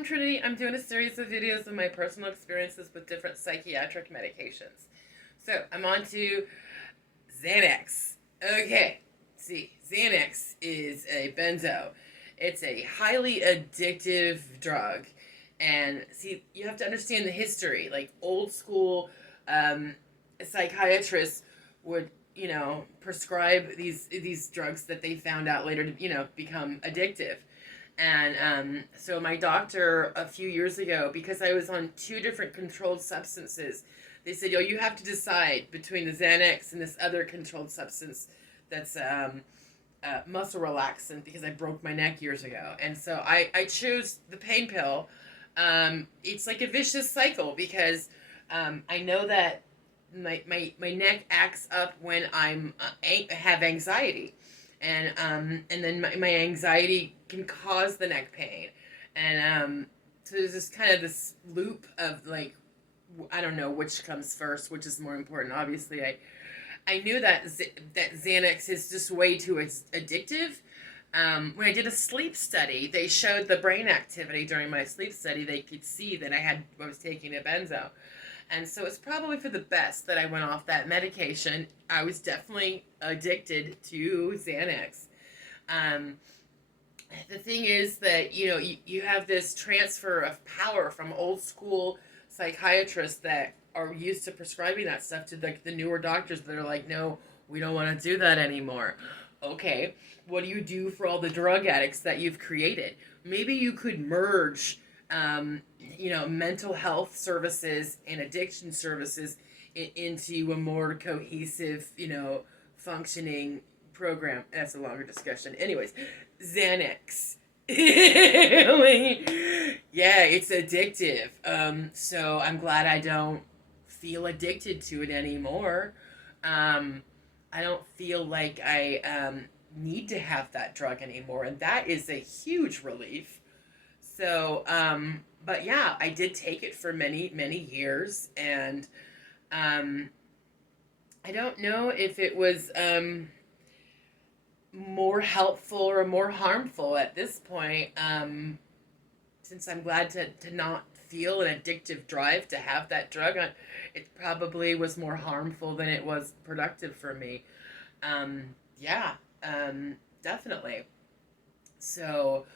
I'm Trinity. I'm doing a series of videos of my personal experiences with different psychiatric medications. So I'm on to Xanax. Okay, see, Xanax is a benzo. It's a highly addictive drug. And see, you have to understand the history. Like old school psychiatrists would, prescribe these drugs that they found out later to, become addictive. And so my doctor a few years ago, because I was on two different controlled substances, they said, "Yo, you have to decide between the Xanax and this other controlled substance that's muscle relaxant because I broke my neck years ago." And so I chose the pain pill. It's like a vicious cycle because I know that my neck acts up when I have anxiety, and then my anxiety can cause the neck pain, and so there's this kind of this loop of like, I don't know which comes first, which is more important. Obviously, I knew that that Xanax is just way too addictive. When I did a sleep study, they showed the brain activity during my sleep study. They could see that I was taking a benzo. And so it's probably for the best that I went off that medication. I was definitely addicted to Xanax. Um, the thing is that, you have this transfer of power from old school psychiatrists that are used to prescribing that stuff to the newer doctors that are like, no, we don't want to do that anymore. Okay, what do you do for all the drug addicts that you've created? Maybe you could merge mental health services and addiction services into a more cohesive, functioning program. That's a longer discussion. Anyways, Xanax. Yeah, it's addictive. So I'm glad I don't feel addicted to it anymore. I don't feel like I need to have that drug anymore, and that is a huge relief. So, but yeah, I did take it for many, many years, and I don't know if it was more helpful or more harmful at this point, since I'm glad to not feel an addictive drive to have that drug. It probably was more harmful than it was productive for me. Yeah, definitely. So,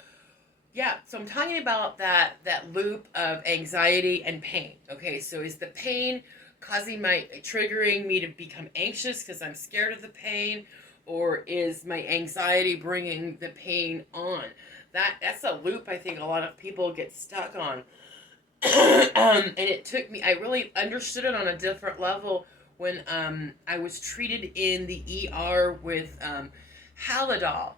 yeah, so I'm talking about that loop of anxiety and pain. Okay, so is the pain triggering me to become anxious because I'm scared of the pain, or is my anxiety bringing the pain on? That's a loop I think a lot of people get stuck on. And it took me, I really understood it on a different level when I was treated in the ER with Halidol.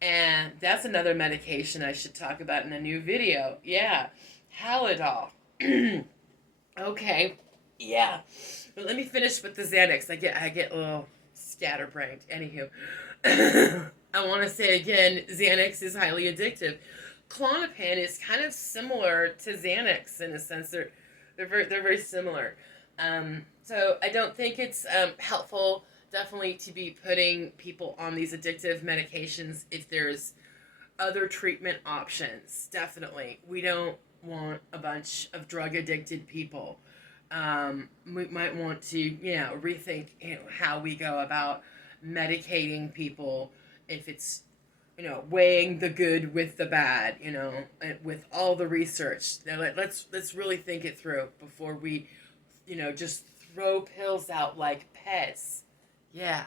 And that's another medication I should talk about in a new video. Yeah, Halidol. Okay, yeah. But let me finish with the Xanax. I get a little scatterbrained. Anywho, I want to say again, Xanax is highly addictive. Klonopin is kind of similar to Xanax in a sense. They're very similar. So I don't think it's helpful, definitely, to be putting people on these addictive medications if there's other treatment options. Definitely, we don't want a bunch of drug addicted people. We might want to, rethink, how we go about medicating people if it's, weighing the good with the bad, with all the research. Now let's really think it through before we, just throw pills out like pets. Yeah.